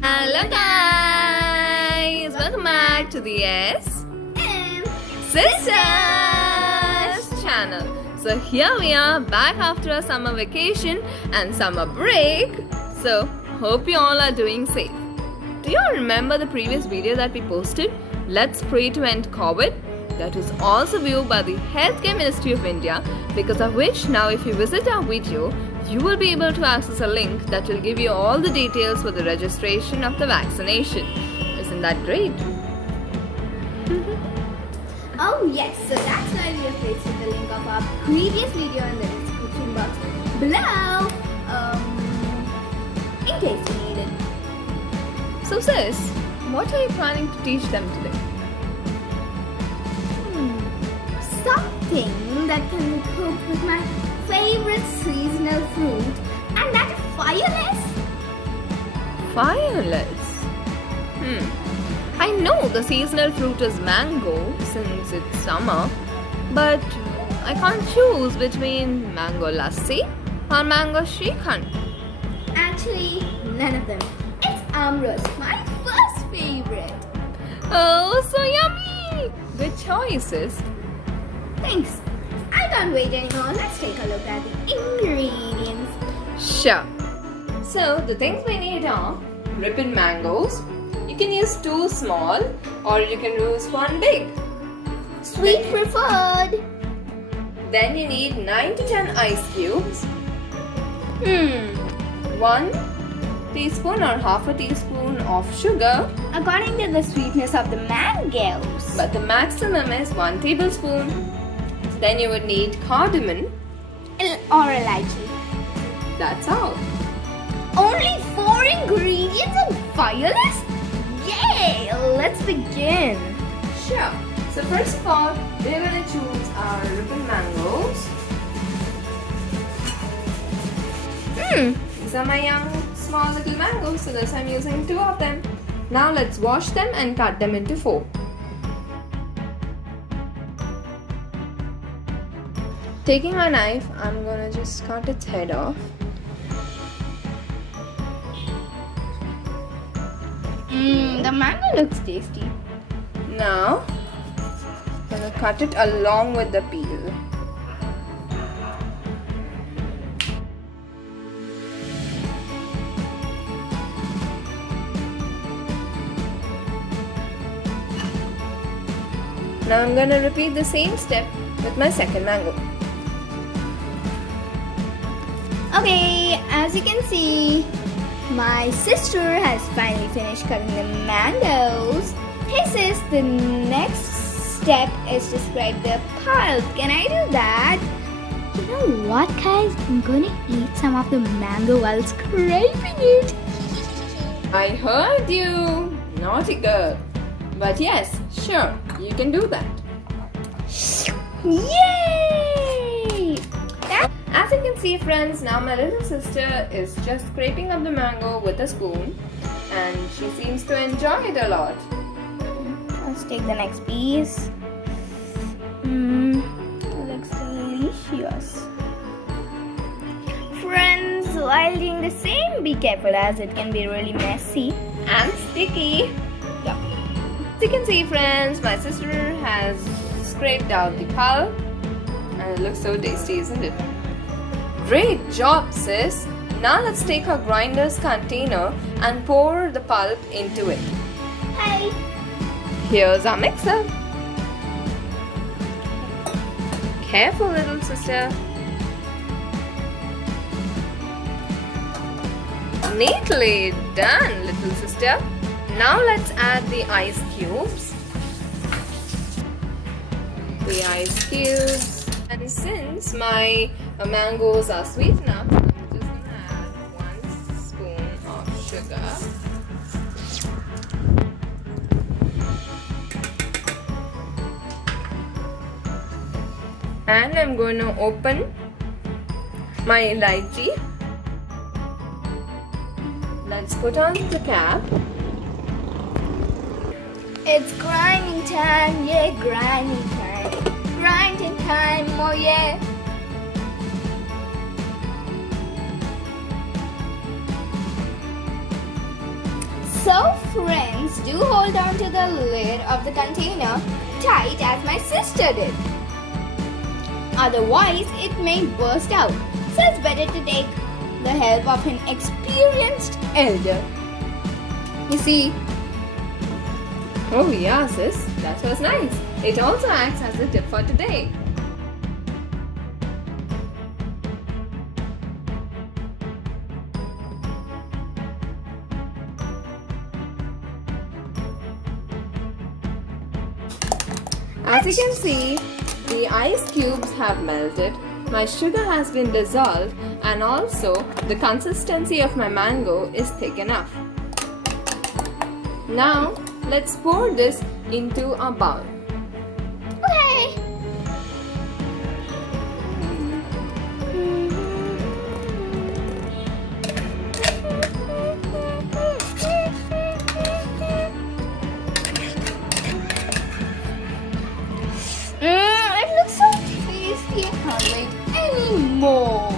Hello guys! Welcome back to the Yes Sisters channel. So here we are back after a summer vacation and summer break. So hope you all are doing safe. Do you all remember the previous video that we posted? Let's pray to end COVID. That was also viewed by the Healthcare Ministry of India, because of which now if you visit our video, you will be able to access a link that will give you all the details for the registration of the vaccination. Isn't that great? Oh yes, so that's why we have pasted the link of our previous video in the description box below, in case you need it. So sis, what are you planning to teach them today? Something that can be cooked with my favorite seasonal fruit, and that is fireless. Fireless? I know the seasonal fruit is mango since it's summer, but I can't choose between mango lassi or mango shrikhand. Actually, none of them. It's amras, my first favorite. Oh, so yummy! Good choices. Thanks. I can't wait anymore. Let's take a look at the ingredients. Sure. So the things we need are ripened mangoes. You can use 2 small or you can use 1 big. Sweet preferred. Then you need 9 to 10 ice cubes. 1 teaspoon or half a teaspoon of sugar. According to the sweetness of the mangoes. But the maximum is 1 tablespoon. Then you would need cardamom. Or elaichi. That's all. Only 4 ingredients and fireless? Yay! Let's begin. Sure. So first of all, we're going to choose our ripened mangoes. These are my young, small little mangoes, so thus I'm using 2 of them. Now let's wash them and cut them into 4. Taking my knife, I'm gonna just cut its head off. The mango looks tasty. Now, I'm gonna cut it along with the peel. Now I'm gonna repeat the same step with my second mango. Okay, as you can see, my sister has finally finished cutting the mangoes. Hey sis, the next step is to scrape the pulp. Can I do that? You know what guys, I'm gonna eat some of the mango while scraping it. I heard you, naughty girl. But yes, sure, you can do that. Yay! As you can see friends, now my little sister is just scraping up the mango with a spoon and she seems to enjoy it a lot. Let's take the next piece. Looks delicious. Friends, while doing the same, be careful as it can be really messy And sticky. Yeah. As you can see friends, my sister has scraped out the pulp and it looks so tasty, isn't it? Great job sis! Now let's take our grinder's container and pour the pulp into it. Hey! Here's our mixer. Careful little sister. Neatly done little sister. Now let's add the ice cubes. The ice cubes. And since my mangoes are sweet enough, I'm just gonna add 1 spoon of sugar. And I'm going to open my elaichi. Let's put on the cap. It's grinding time, yeah, grinding time. Grinding time, oh yeah. So friends, do hold on to the lid of the container tight as my sister did. Otherwise, it may burst out. So it's better to take the help of an experienced elder. You see? Oh yeah, sis, that was nice. It also acts as a tip for today. As you can see, the ice cubes have melted, my sugar has been dissolved, and also the consistency of my mango is thick enough. Now, let's pour this into a bowl. Okay. It looks so tasty. I can't wait anymore.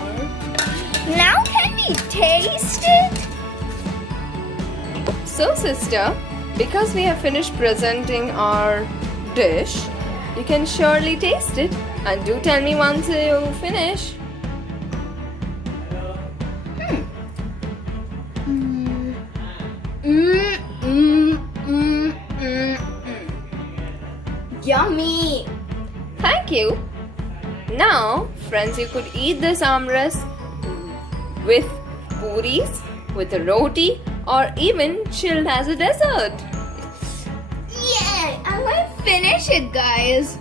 Now can we taste it? So sister, because we have finished presenting our dish, you can surely taste it, and do tell me once you finish. Yummy! Thank you. Now, friends, you could eat this amras with puris, with a roti, or even chilled as a dessert. Yeah, I'm gonna finish it, guys.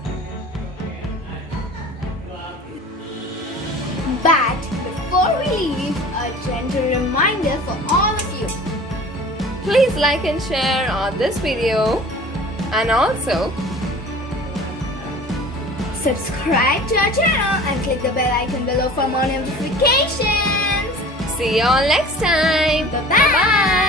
But before we leave, a gentle reminder for all of you. Please like and share on this video, and also Subscribe to our channel and click the bell icon below for more notifications. see you all next time. Bye-bye.